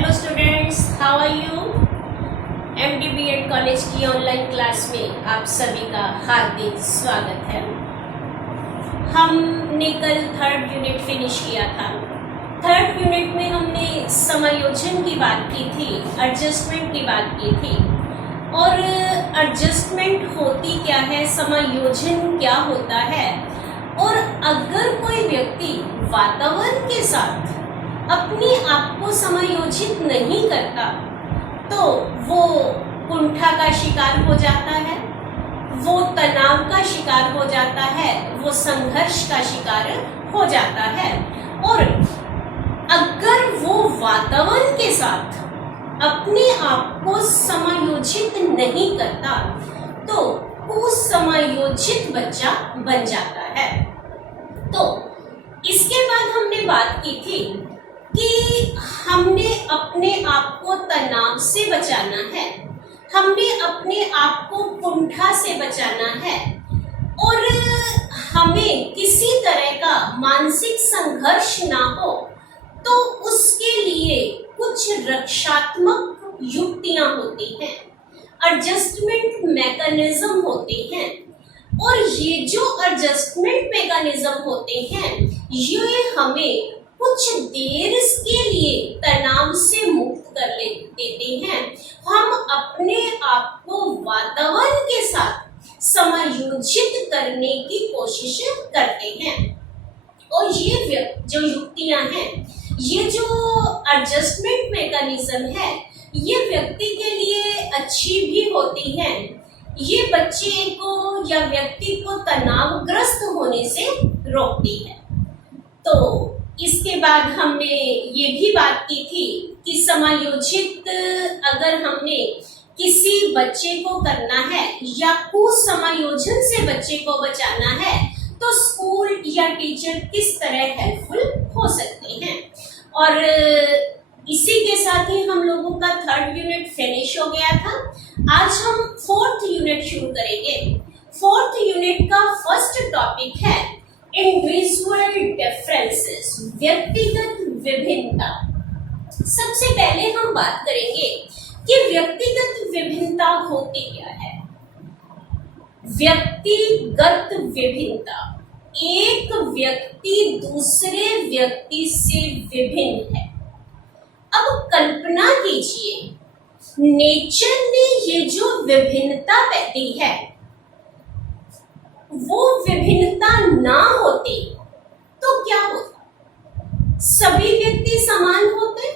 Hello students, how are you. MD BEd college की online class में आप सभी का हार्दिक स्वागत है। हमने कल थर्ड यूनिट फिनिश किया था। थर्ड यूनिट में हमने समायोजन की बात की थी, एडजस्टमेंट की बात की थी। और एडजस्टमेंट होती क्या है, समायोजन क्या होता है, और अगर कोई व्यक्ति वातावरण के साथ अपने आप को समायोजित नहीं करता तो वो कुंठा का शिकार हो जाता है, वो तनाव का शिकार हो जाता है, वो संघर्ष का शिकार हो जाता है। और अगर वो वातावरण के साथ अपने आप को समायोजित नहीं करता तो वो समायोजित बच्चा बन जाता है। तो इसके बाद हमने बात की थी कि हमने अपने आप को तनाव से बचाना है, हमने अपने आप को कुंठा से बचाना है, और हमें किसी तरह का मानसिक संघर्ष ना हो तो उसके लिए कुछ रक्षात्मक युक्तियां होती हैं, एडजस्टमेंट मैकेनिज्म होते हैं। और ये जो एडजस्टमेंट मैकेनिज्म होते हैं ये हमें कुछ देर के लिए तनाव से मुक्त कर देते हैं। हम अपने आप को वातावरण के साथ समायोजित करने की कोशिश करते हैं। और ये जो युक्तियां हैं, ये जो एडजस्टमेंट मैकेनिज्म है, ये व्यक्ति के लिए अच्छी भी होती है। ये बच्चे को या व्यक्ति को तनावग्रस्त होने से रोकती है। तो इसके बाद हमने ये भी बात की थी कि समायोजित अगर हमने किसी बच्चे को करना है या कुसमायोजन से बच्चे को बचाना है तो स्कूल या टीचर किस तरह हेल्पफुल हो सकते हैं। और इसी के साथ ही हम लोगों का थर्ड यूनिट फिनिश हो गया था। आज हम फोर्थ यूनिट शुरू करेंगे। फोर्थ यूनिट का फर्स्ट टॉपिक है इंडिविजुअल डिफरेंसेस, व्यक्तिगत विभिन्नता। सबसे पहले हम बात करेंगे कि व्यक्तिगत विभिन्नता होती क्या है। व्यक्तिगत विभिन्नता, एक व्यक्ति दूसरे व्यक्ति से विभिन्न है। अब कल्पना कीजिए, नेचर ने ये जो विभिन्नता दी है वो विभिन्नता ना होती तो क्या होता। सभी व्यक्ति समान होते,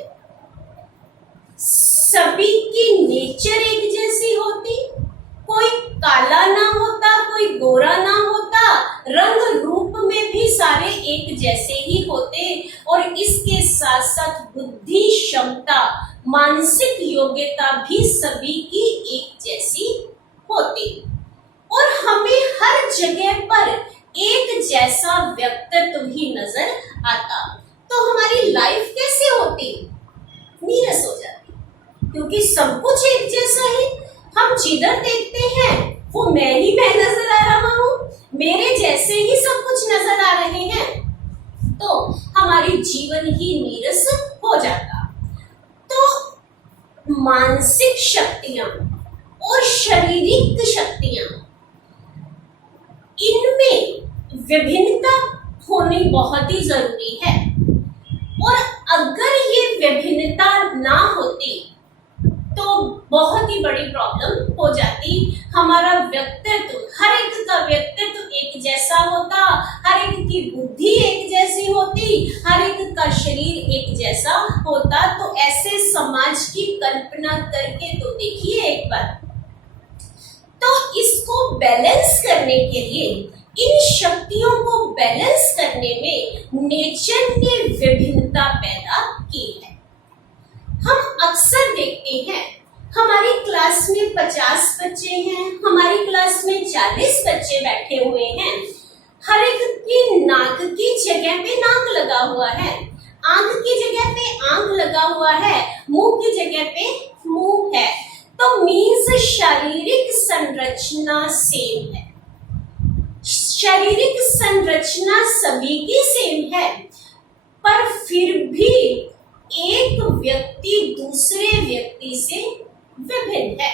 सभी की नेचर एक जैसी होती, कोई काला ना होता, कोई गोरा ना होता, रंग रूप में भी सारे एक जैसे ही होते, और इसके साथ साथ बुद्धि क्षमता, मानसिक योग्यता भी सभी की एक जैसी होती, और हमें हर जगह पर एक जैसा व्यक्तित्व ही नजर आता। तो हमारी लाइफ कैसे होती, नीरस हो जाती, क्योंकि सब कुछ एक जैसा ही। हम जिधर देखते हैं वो मैं नजर आ रहा हूँ, मेरे जैसे ही सब कुछ नजर आ रहे हैं, तो हमारी जीवन ही नीरस हो जाता। तो मानसिक शक्तियां और शारीरिक शक्तियां, इनमें विभिन्नता होनी बहुत ही जरूरी है। और अगर ये विभिन्नता ना होती तो बहुत ही बड़ी प्रॉब्लम हो जाती। हमारा व्यक्तित्व, हर एक का व्यक्तित्व एक जैसा होता, हर एक की बुद्धि एक जैसी होती, हर एक का शरीर एक जैसा होता। तो ऐसे समाज की कल्पना करके तो देखिए एक बार। तो इसको बैलेंस करने के लिए, इन शक्तियों को बैलेंस करने में नेचर ने विभिन्नता पैदा की है। हम अक्सर देखते हैं हमारी क्लास में 50 बच्चे हैं, हमारी क्लास में 40 बच्चे बैठे हुए हैं। हर एक की नाक की जगह पे नाक लगा हुआ है, आंख की जगह पे आंख लगा हुआ है, मुंह की जगह पे मुंह है। तो मीन्स शारीरिक संरचना सेम है, शारीरिक संरचना सभी की सेम है, पर फिर भी एक व्यक्ति दूसरे व्यक्ति से विभिन्न है।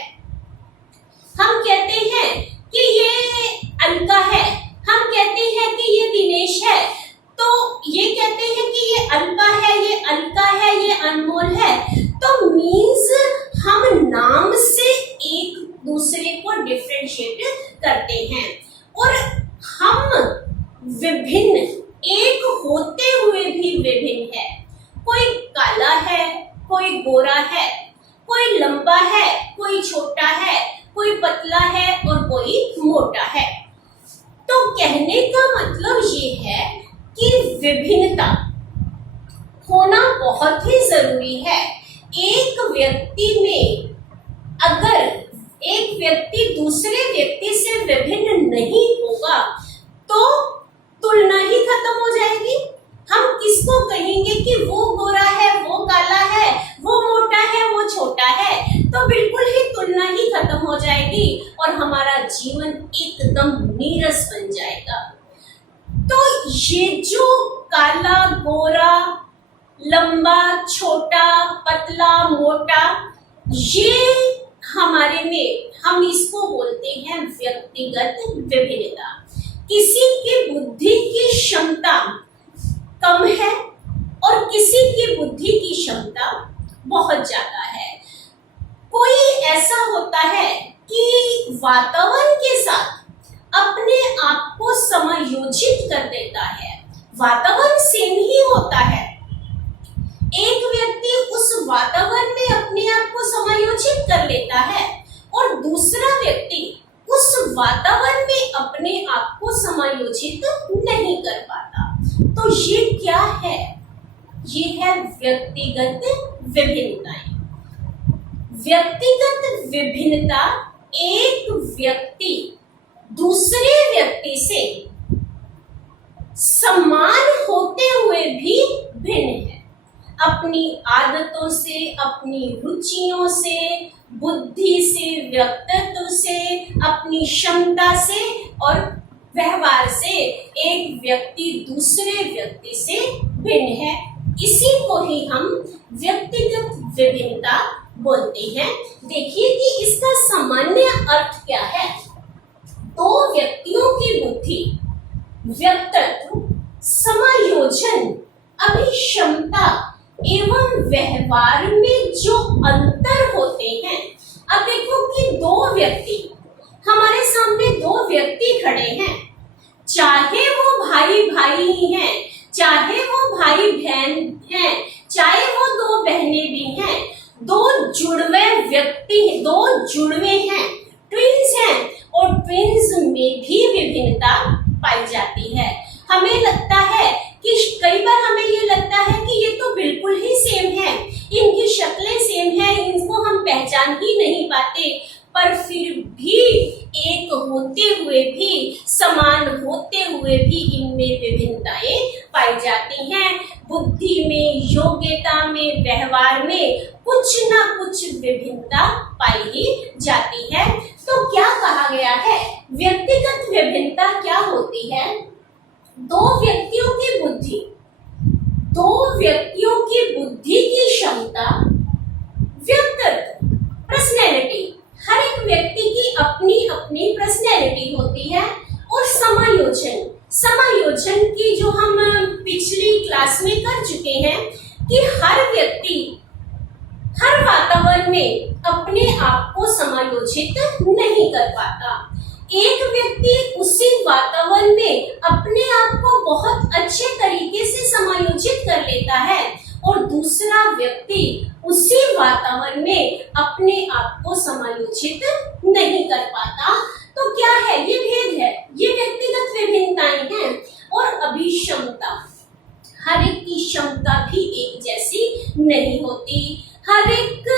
हम कहते हैं कि ये अलका है, हम कहते हैं कि ये दिनेश है, तो ये कहते हैं कि ये अलका है, ये अलका है, ये अनमोल है, तो मीन्स हम नाम से एक दूसरे को डिफरेंशिएट करते हैं। और हम विभिन्न, एक होते हुए भी विभिन्न है। कोई काला है, कोई गोरा है, कोई लंबा है, कोई छोटा है, कोई पतला है और कोई मोटा है। तो कहने का मतलब ये है कि विभिन्नता होना बहुत ही जरूरी है। एक व्यक्ति में अगर एक व्यक्ति दूसरे व्यक्ति से विभिन्न नहीं होगा तो तुलना ही खत्म हो जाएगी। हम किसको कहेंगे कि वो गोरा है, वो काला है, वो मोटा है, वो छोटा है, तो बिल्कुल ही तुलना ही खत्म हो जाएगी और हमारा जीवन एकदम नीरस बन जाएगा। तो ये जो काला, गोरा, लंबा, छोटा, पतला, मोटा, ये हमारे में हम इसको बोलते हैं व्यक्तिगत विभिन्नता। किसी की बुद्धि की क्षमता कम है और किसी की बुद्धि की क्षमता बहुत ज्यादा है। कोई ऐसा होता है कि वातावरण के साथ अपने आप को समायोजित कर देता है, वातावरण सेम ही होता है। एक व्यक्ति उस वातावरण में अपने आप को समायोजित कर लेता है और दूसरा व्यक्ति उस वातावरण में अपने आप को समायोजित नहीं कर पाता। तो ये क्या है? ये है व्यक्तिगत विभिन्नताएं। व्यक्तिगत विभिन्नता एक व्यक्ति दूसरे व्यक्ति से समान होते हुए भी भिन्न है। अपनी आदतों से, अपनी रुचियों से, बुद्धि से, व्यक्तित्व से, अपनी क्षमता से और व्यवहार से एक व्यक्ति दूसरे व्यक्ति से भिन्न है। इसी को ही हम व्यक्तिगत विभिन्नता बोलते हैं। देखिए कि इसका सामान्य अर्थ क्या है। दो व्यक्तियों की बुद्धि, व्यक्तित्व, समायोजन, अभिक्षमता एवं व्यवहार में जो अंतर होते हैं। अब देखो कि दो व्यक्ति, हमारे सामने दो व्यक्ति खड़े हैं, चाहे वो भाई भाई ही हैं, चाहे वो भाई बहन हैं, चाहे वो दो बहनें भी हैं, दो जुड़वे व्यक्ति, दो जुड़वे हैं, ट्विन्स हैं, और ट्विन्स में भी विभिन्नता पाई जाती है। हमें लगता है कि कई बार हमें ये लगता है कि ये तो बिल्कुल ही सेम है, इनकी शक्लें सेम है, इनको हम पहचान ही नहीं पाते, पर फिर भी एक होते हुए भी, समान होते हुए भी इनमें विभिन्नताएं पाई जाती हैं। बुद्धि में, योग्यता में, व्यवहार में कुछ ना कुछ विभिन्नता पाई ही जाती है। तो क्या कहा गया है? व्यक्तिगत विभिन्नता क्या होती है? दो व्यक्तियों की बुद्धि, दो व्यक्तियों की बुद्धि की क्षमता, व्यक्तित्व, पर्सनैलिटी, हर एक व्यक्ति की अपनी अपनी पर्सनैलिटी होती है। और समायोजन, समायोजन की जो हम पिछली क्लास में कर चुके हैं कि हर व्यक्ति हर वातावरण में अपने आप को समायोजित नहीं कर पाता। एक व्यक्ति उसी वातावरण में अपने आप को बहुत अच्छे तरीके से समायोजित कर लेता है और दूसरा व्यक्ति उसी वातावरण में अपने आप को समायोजित नहीं कर पाता। तो क्या है? ये भेद है, ये व्यक्तिगत विभिन्नताएं हैं। और अभिक्षमता, हर एक की क्षमता भी एक जैसी नहीं होती। हर एक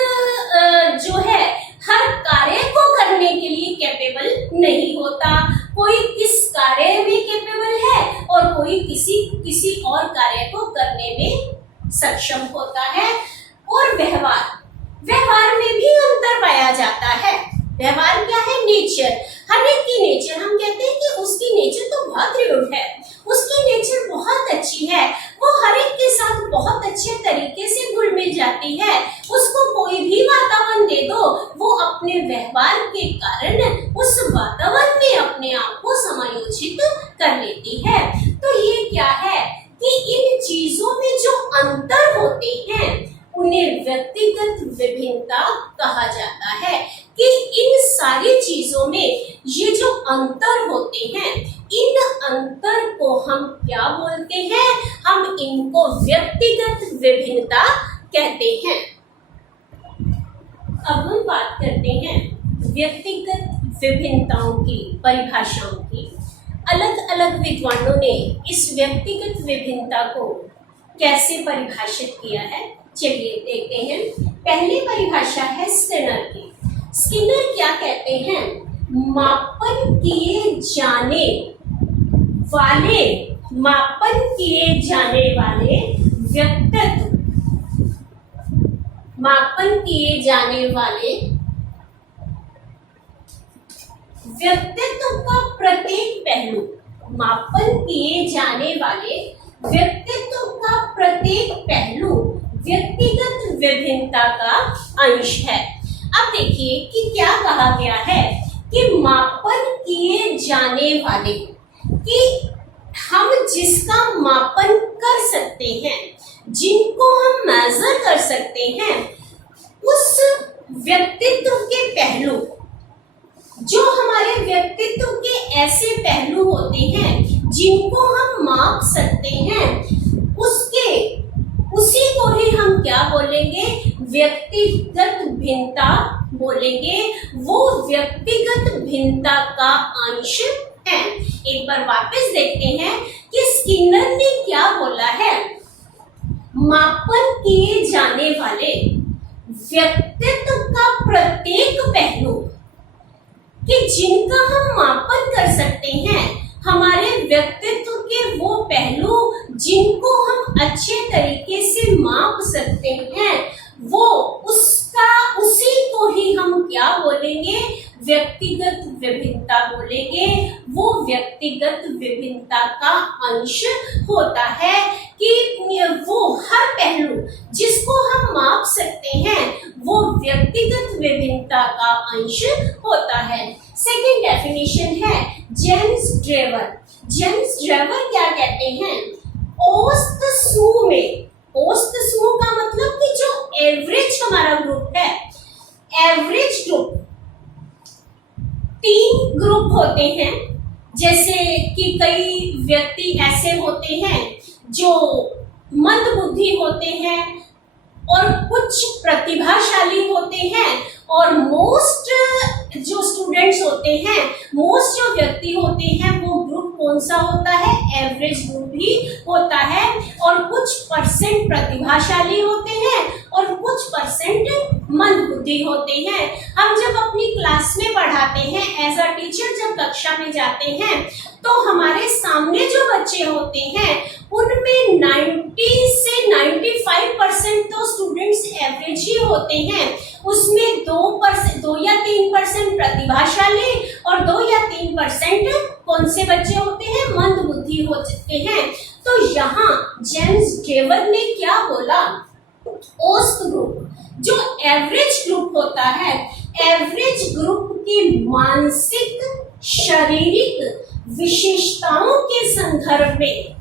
जो है हर कार्य को करने के लिए कैपेबल नहीं होता। कोई किस कार्य में कैपेबल है और कोई किसी और कार्य को करने में सक्षम होता है। और व्यवहार, व्यवहार में भी अंतर पाया जाता है। व्यवहार क्या है? नेचर, हर एक की नेचर, हम कहते हैं कि उसकी नेचर तो बहुत रूड है, उसकी नेचर बहुत अच्छी है, वो हर एक के साथ बहुत अच्छे तरीके से घुल मिल जाती है। उसको कोई भी वातावरण दे दो, वो अपने व्यवहार के कारण उस वातावरण में अपने आप को समायोजित कर लेती है। तो ये क्या है कि इन चीजों में जो अंतर होते हैं उन्हें व्यक्तिगत विभिन्नता कहा जाता है। कि इन सारी चीजों में ये जो अंतर होते हैं, इन अंतर को हम क्या बोलते हैं? हम इनको व्यक्तिगत विभिन्नता कहते हैं। अब हम बात करते हैं व्यक्तिगत विभिन्नताओं की परिभाषाओं की। अलग अलग विद्वानों ने इस व्यक्तिगत विभिन्नता को कैसे परिभाषित किया है, चलिए देखते हैं। पहली परिभाषा है स्किनर की। स्किनर क्या कहते हैं? मापन किए जाने वाले व्यक्तित्व, मापन किए जाने वाले व्यक्तित्व का प्रत्येक पहलू, मापन किए जाने वाले व्यक्तित्व का प्रत्येक पहलू व्यक्तिगत विभिन्नता का अंश है। अब देखिए कि क्या कहा गया है कि मापन किए जाने वाले, कि हम जिसका मापन कर सकते हैं, जिनको हम मेजर कर सकते हैं, उस व्यक्तित्व के पहलू, जो हमारे व्यक्तित्व के ऐसे पहलू होते हैं जिनको हम माप सकते हैं, उसी को ही हम क्या बोलेंगे? व्यक्तिगत भिन्नता बोलेंगे। वो व्यक्तिगत भिन्नता का अंश है। एक बार वापस देखते हैं कि स्किनर ने क्या बोला है। मापन किए जाने वाले व्यक्तित्व का प्रत्येक पहलू, कि जिनका हम मापन कर सकते हैं, हमारे व्यक्तित्व के वो पहलू जिनको हम अच्छे तरीके से माप सकते हैं, वो उसी को ही हम क्या बोलेंगे? व्यक्तिगत विभिन्नता बोलेंगे। वो व्यक्तिगत विभिन्नता का अंश होता है कि वो हर पहलू जिसको हम माप सकते हैं, वो व्यक्तिगत विभिन्नता का अंश होता है। सेकंड डेफिनेशन है जेम्स ड्रेवर। जेम्स ड्रेवर क्या कहते हैं? औसत समूह में, औसत समूह का मतलब कि जो एवरेज हमारा ग्रुप है, एवरेज ग्रुप, 3 ग्रुप होते हैं। जैसे कि कई व्यक्ति ऐसे होते हैं जो मंद बुद्धि होते हैं और कुछ प्रतिभाशाली होते हैं, और मोस्ट जो स्टूडेंट्स होते हैं, मोस्ट जो व्यक्ति होते हैं, वो ग्रुप कौन सा होता है? एवरेज ग्रुप ही होता है। और कुछ परसेंट प्रतिभाशाली होते हैं और कुछ परसेंट मंद बुद्धि होते हैं। हम जब अपनी क्लास में पढ़ाते हैं, एज अ टीचर जब कक्षा में जाते हैं, तो हमारे सामने जो बच्चे होते हैं उनमें 90 से 95% तो स्टूडेंट्स एवरेज ही होते हैं। उसमें 2 या 3% प्रतिभाशाली और 2 या 3% कौन से बच्चे होते हैं? मंद बुद्धि हो सकते हैं। तो यहाँ जेम्स ड्रेवर ने क्या बोला? औसत ग्रुप, जो एवरेज ग्रुप होता है, एवरेज ग्रुप की मानसिक शारीरिक विशेषताओं के संदर्भ में,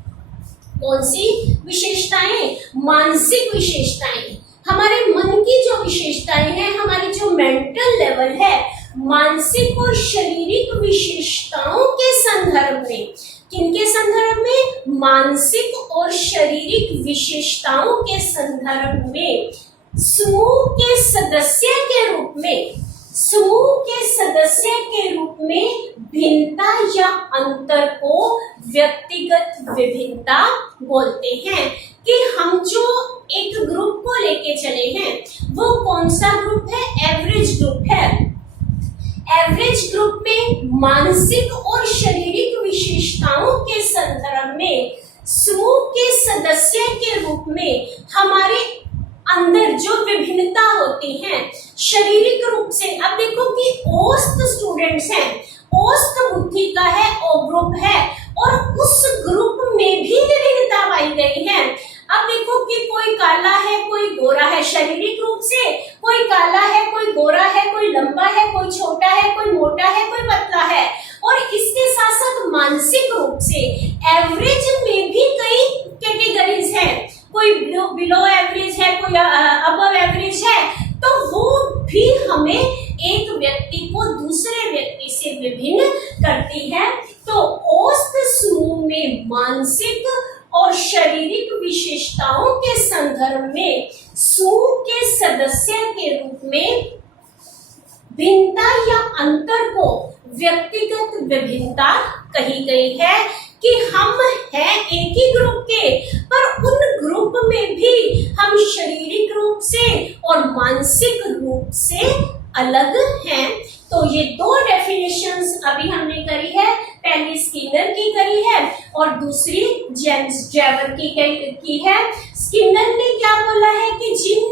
कौन सी विशेषताएं? मानसिक विशेषताएं। हमारे मन की जो विशेषताएं हैं, हमारी जो मेंटल लेवल है, मानसिक और शारीरिक विशेषताओं के संदर्भ में, किनके संदर्भ में? मानसिक और शारीरिक विशेषताओं के संदर्भ में समूह के सदस्य के रूप में, समूह के सदस्य के रूप में भिन्नता या अंतर को व्यक्तिगत विभिन्नता बोलते हैं। कि हम जो एक ग्रुप को लेके चले हैं, वो कौन सा ग्रुप है? एवरेज ग्रुप है। एवरेज ग्रुप में मानसिक और शारीरिक विशेषताओं के संदर्भ में समूह के सदस्य के रूप में हमारे अंदर जो विभिन्नता होती है शारीरिक रूप से। अब देखो कि औसत स्टूडेंट्स हैं, औसत बुद्धि का है, ओ ग्रुप है, और उस ग्रुप में भी विभिन्नता पाई गई है। अब देखो कि कोई काला है, कोई गोरा है, शारीरिक रूप से कोई काला है, कोई गोरा है, कोई लंबा है, कोई छोटा है, कोई मोटा है, कोई पतला है, और इसके साथ साथ मानसिक रूप से एवरेज में भी कई कैटेगरीज है। कोई बिलो एवरेज है, कोई अबव एवरेज है, तो वो भी हमें एक व्यक्ति को दूसरे व्यक्ति से विभिन्न करती है। तो औसत समूह में मानसिक और शारीरिक विशेषताओं के संदर्भ में समूह के सदस्य के रूप में भिन्नता या अंतर को व्यक्तिगत विभिन्नता कही गई है कि हम हैं एक ही ग्रुप के, पर उन ग्रुप में भी हम शारीरिक रूप से और मानसिक रूप से अलग हैं। तो ये दो डेफिनेशंस अभी हमने करी है, पहली स्किनर की करी है और दूसरी जेम्स जेवर की है। स्किनर ने क्या बोला है कि जिन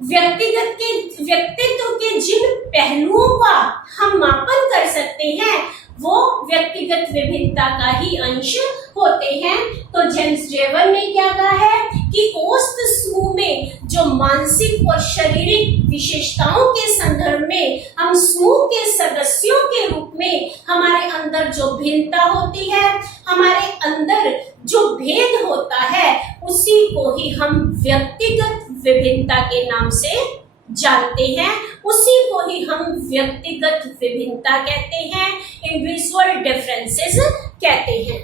व्यक्तित्व के जिन पहलुओं का हम मापन कर सकते हैं वो व्यक्तिगत विभिन्नता का ही अंश होते हैं। तो जेम्स जेवर ने क्या कहा है कि औसत समूह में जो मानसिक और शारीरिक विशेषताओं के संदर्भ में हम समूह के सदस्यों के रूप में हमारे अंदर जो भिन्नता होती है, हमारे अंदर जो भेद होता है, उसी को ही हम व्यक्तिगत विभिन्नता के नाम से जानते हैं, उसी को ही हम व्यक्तिगत विभिन्नता कहते हैं, इंडिविजुअल डिफरेंसेस कहते हैं।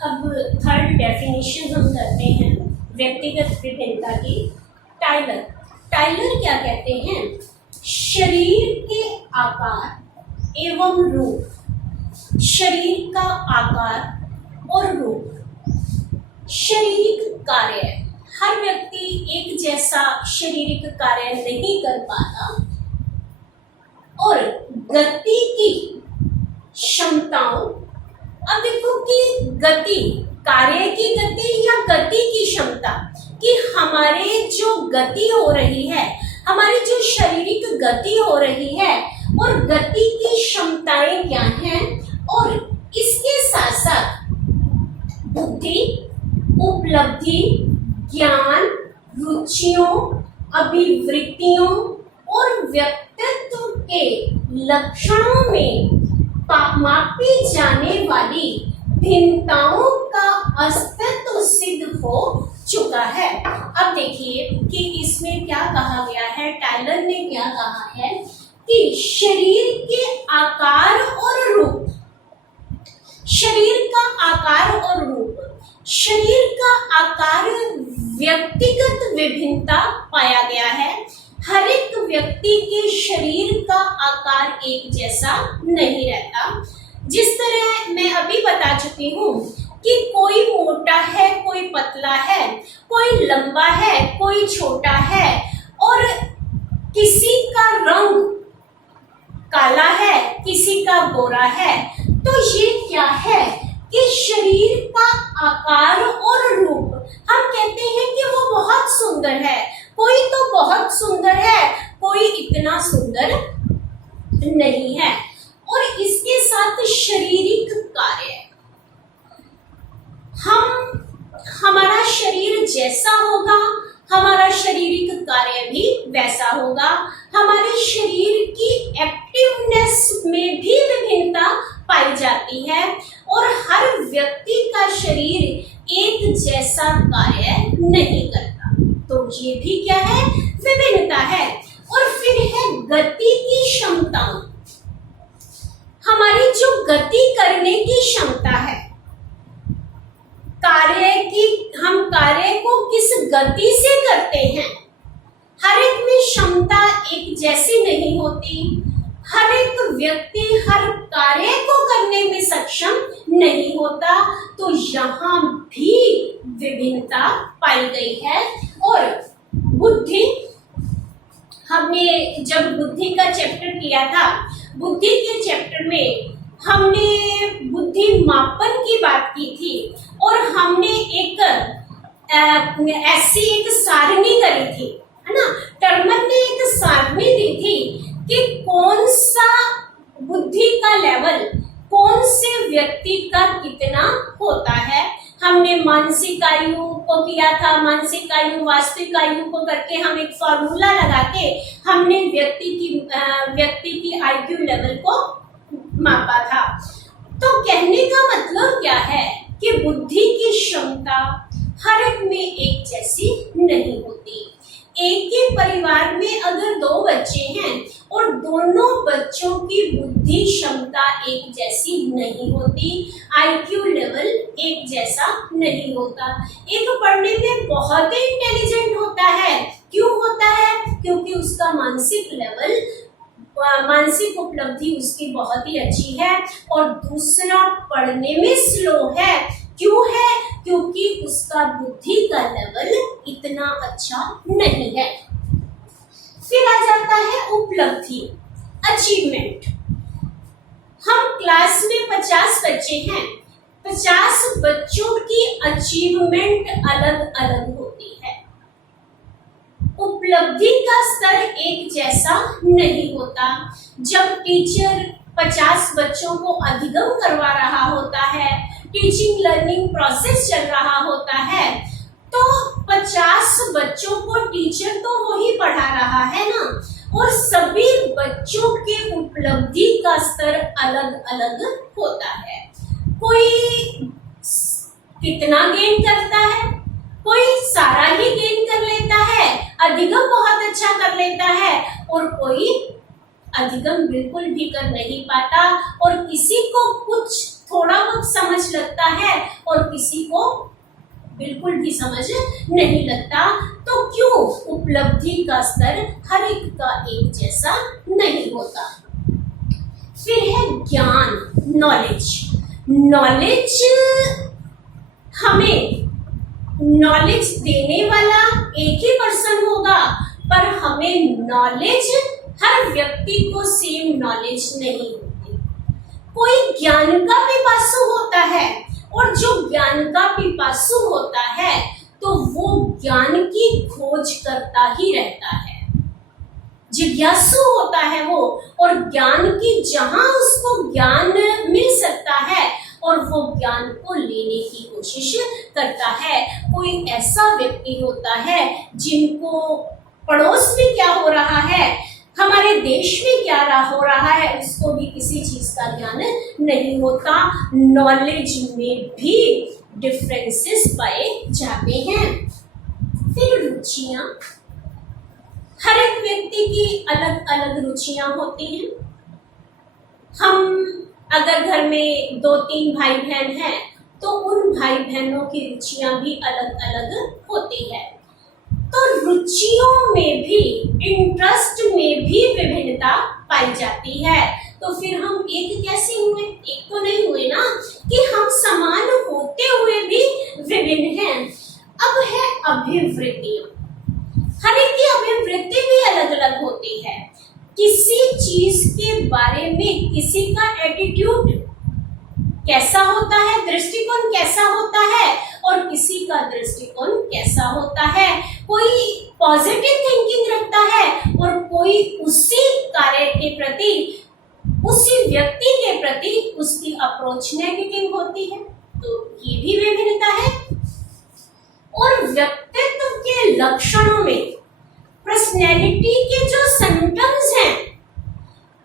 अब थर्ड डेफिनेशन हम करते हैं व्यक्तिगत विभिन्नता की। टाइलर क्या कहते हैं? शरीर के आकार एवं रूप, शरीर का आकार और रूप, शारीरिक कार्य। हर व्यक्ति एक जैसा शारीरिक कार्य नहीं कर पाता और गति की क्षमताओं। अब देखो कि गति, कार्य की गति या गति की क्षमता, कि हमारे जो गति हो रही है, हमारी जो शारीरिक गति हो रही है और गति की क्षमताएं क्या हैं, और इसके साथ साथ बुद्धि, उपलब्धि, ज्ञान, रुचियों, अभिवृत्तियों और व्यक्तित्व के लक्षणों में मापी जाने वाली भिन्नताओं का अस्तित्व सिद्ध हो चुका है। अब देखिए कि इसमें क्या कहा गया है, टाइलर ने क्या कहा है कि शरीर के आकार और रूप, शरीर का आकार और रूप, शरीर का आकार व्यक्तिगत विभिन्नता पाया गया है। हर एक व्यक्ति के शरीर का आकार एक जैसा नहीं रहता। जिस तरह मैं अभी बता चुकी हूँ कि कोई मोटा है, कोई पतला है, कोई लंबा है, कोई छोटा है, और किसी का रंग काला है, किसी का गोरा है। तो ये क्या है कि शरीर का आकार और रूप, हम कहते हैं कि वो बहुत सुंदर है, कोई तो बहुत सुंदर है, कोई इतना सुंदर नहीं है। और इसके साथ शारीरिक कार्य, हमारा शरीर जैसा होगा, हमारा शारीरिक कार्य भी वैसा होगा। हमारे शरीर की एक्टिवनेस में भी विभिन्नता पाई जाती है और हर व्यक्ति का शरीर एक जैसा कार्य नहीं करता। तो ये भी क्या है? विभिन्नता है। और फिर है गति की क्षमता। हमारी जो गति करने की क्षमता है, हम कार्य को किस गति से करते हैं, हर एक में क्षमता एक जैसी नहीं होती। हर एक व्यक्ति हर कार्य को करने में सक्षम नहीं होता। तो यहाँ भी विभिन्नता पाई गई है। और बुद्धि, हमने जब बुद्धि का चैप्टर किया था, बुद्धि के चैप्टर में हमने बुद्धि मापन की बात की थी और हमने एक ऐसी एक सारणी करी थी, है ना। टर्मन ने एक सारणी दी थी कि कौन सा बुद्धि का लेवल कौन से व्यक्ति का किया था, मानसिक आयु वास्तविक आयु को करके हम एक फॉर्मूला लगा के हमने व्यक्ति की आईक्यू लेवल को मापा था। तो कहने का मतलब क्या है कि बुद्धि की क्षमता हर एक में एक जैसी नहीं होती। एक ही परिवार में अगर दो बच्चे हैं और दोनों बच्चों की बुद्धि क्षमता एक जैसी नहीं होती, आईक्यू लेवल एक जैसा नहीं होता। एक पढ़ने में बहुत ही इंटेलिजेंट होता है, क्यों होता है? क्योंकि उसका मानसिक लेवल, मानसिक उपलब्धि उसकी बहुत ही अच्छी है, और दूसरा पढ़ने में स्लो है, क्यों है? क्योंकि उसका बुद्धि का लेवल इतना अच्छा नहीं है। फिर आ जाता है उपलब्धि, अचीवमेंट। हम क्लास में 50 बच्चे हैं, 50 बच्चों की अचीवमेंट अलग अलग होती है। उपलब्धि का स्तर एक जैसा नहीं होता। जब टीचर 50 बच्चों को अधिगम करवा रहा होता है, टीचिंग लर्निंग प्रोसेस चल रहा होता है, तो 50 बच्चों को टीचर तो वही पढ़ा रहा है ना, और सभी बच्चों के उपलब्धि का स्तर अलग अलग होता है। कोई कितना गेन करता है, कोई सारा ही गेन कर लेता है, अधिगम बहुत अच्छा कर लेता है, और कोई अधिगम बिल्कुल भी कर नहीं पाता, और किसी को कुछ थोड़ा बहुत समझ लगता है और किसी को बिल्कुल भी समझ नहीं लगता। तो क्यों? उपलब्धि का स्तर हर एक का एक जैसा नहीं होता। फिर है ज्ञान, नॉलेज। नॉलेज, हमें नॉलेज देने वाला एक ही पर्सन होगा, पर हमें नॉलेज, हर व्यक्ति को सेम नॉलेज नहीं होती। कोई ज्ञान का पिपासु होता है, और जो ज्ञान का पिपासु होता है तो वो ज्ञान की खोज करता ही रहता है, जिज्ञासु होता है वो, और ज्ञान की जहां उसको ज्ञान मिल सकता है और वो ज्ञान को लेने की कोशिश करता है। कोई ऐसा व्यक्ति होता है जिनको पड़ोस में क्या हो रहा है, हमारे देश में क्या हो रहा है, उसको भी किसी चीज का ज्ञान नहीं होता। नॉलेज में भी डिफरेंसेस पाए जाते हैं। फिर रुचियां, हर एक व्यक्ति की अलग अलग रुचियां होती हैं। हम अगर घर में 2-3 भाई बहन हैं तो उन भाई बहनों की रुचियां भी अलग अलग होती है। तो रुचियों में भी, इंटरेस्ट में भी विभिन्नता पाई जाती है। तो फिर हम एक कैसे हुए? एक तो नहीं हुए ना, कि हम समान होते हुए भी विभिन्न हैं। अब है अभिवृत्तियां। हर एक की अभिवृत्ति भी अलग अलग होती है। किसी चीज के बारे में किसी का एटीट्यूड कैसा होता है, दृष्टिकोण कैसा होता है, और किसी का दृष्टिकोण कैसा होता है। कोई पॉजिटिव थिंकिंग रखता है और कोई उसी कार्य के प्रति, उसी व्यक्ति के प्रति उसकी अप्रोच नेगेटिव होती है। तो ये भी विभिन्नता है। और व्यक्तित्व के लक्षणों में, पर्सनैलिटी के जो सिम्टम्स हैं,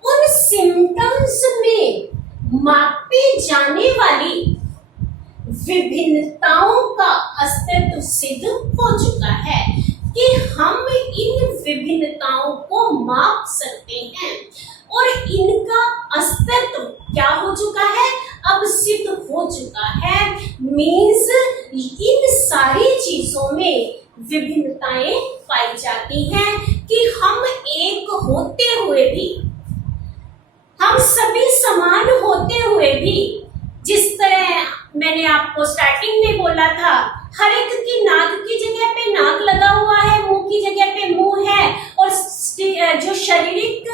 उन सिम्टम्स में मापी जाने वाली विभिन्नताओं का अस्तित्व सिद्ध हो चुका है कि हम इन विभिन्नताओं को माप सकते हैं, और इनका अस्तित्व क्या हो चुका है? अब सिद्ध हो चुका है। मीन्स इन सारी चीजों में विभिन्नताएं पाई जाती हैं कि हम एक होते हुए भी, हम सभी समान होते हुए भी, जिस तरह मैंने आपको स्टार्टिंग में बोला था, हर एक की नाक की जगह पे नाक लगा हुआ है, मुंह की जगह पे मुंह है, और जो शारीरिक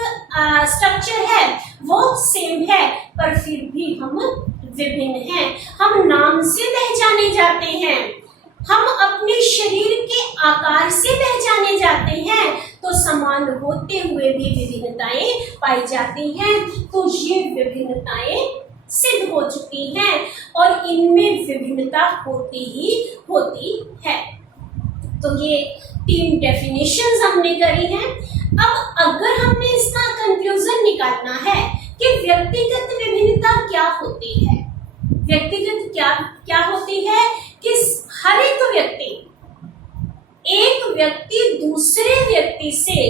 स्ट्रक्चर है वो सेम है, पर फिर भी हम विभिन्न हैं। हम नाम से पहचाने जाते हैं, हम अपने शरीर के आकार से पहचाने जाते हैं, तो समान होते हुए भी विभिन्नताएं पाई जाती हैं। तो ये विभिन्नताएं सिद्ध हो चुकी हैं और इनमें विभिन्नता होती ही होती है। तो ये 3 डेफिनेशंस हमने करी हैं। अब अगर हमने इसका कंक्लूजन निकालना है कि व्यक्तिगत विभिन्नता क्या होती है, व्यक्तिगत क्या होती है कि हर एक व्यक्ति दूसरे व्यक्ति से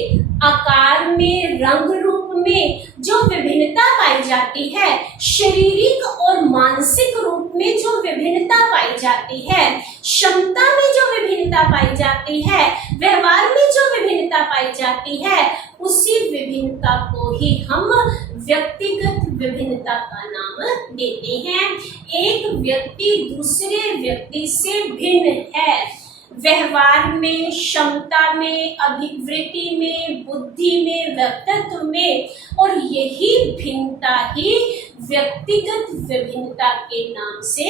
आकार में, रंग रूप में जो विभिन्नता पाई जाती है, शारीरिक और मानसिक रूप में जो विभिन्नता पाई जाती है, क्षमता में जो विभिन्नता पाई जाती है, व्यवहार में जो विभिन्नता पाई जाती है, उसी विभिन्नता को ही हम व्यक्तिगत विभिन्नता का नाम देते हैं। एक व्यक्ति दूसरे व्यक्ति से भिन्न है, व्यवहार में, क्षमता में, अभिवृत्ति में, बुद्धि में, व्यक्तित्व में, और यही भिन्नता ही व्यक्तिगत विभिन्नता के नाम से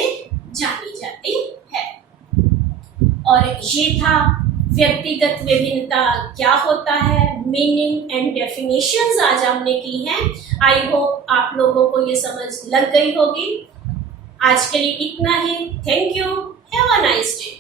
जानी जाती है। और ये था व्यक्तिगत विभिन्नता क्या होता है, मीनिंग एंड डेफिनेशंस आज हमने की हैं। आई होप आप लोगों को ये समझ लग गई होगी। आज के लिए इतना ही। Thank you. Have a nice day.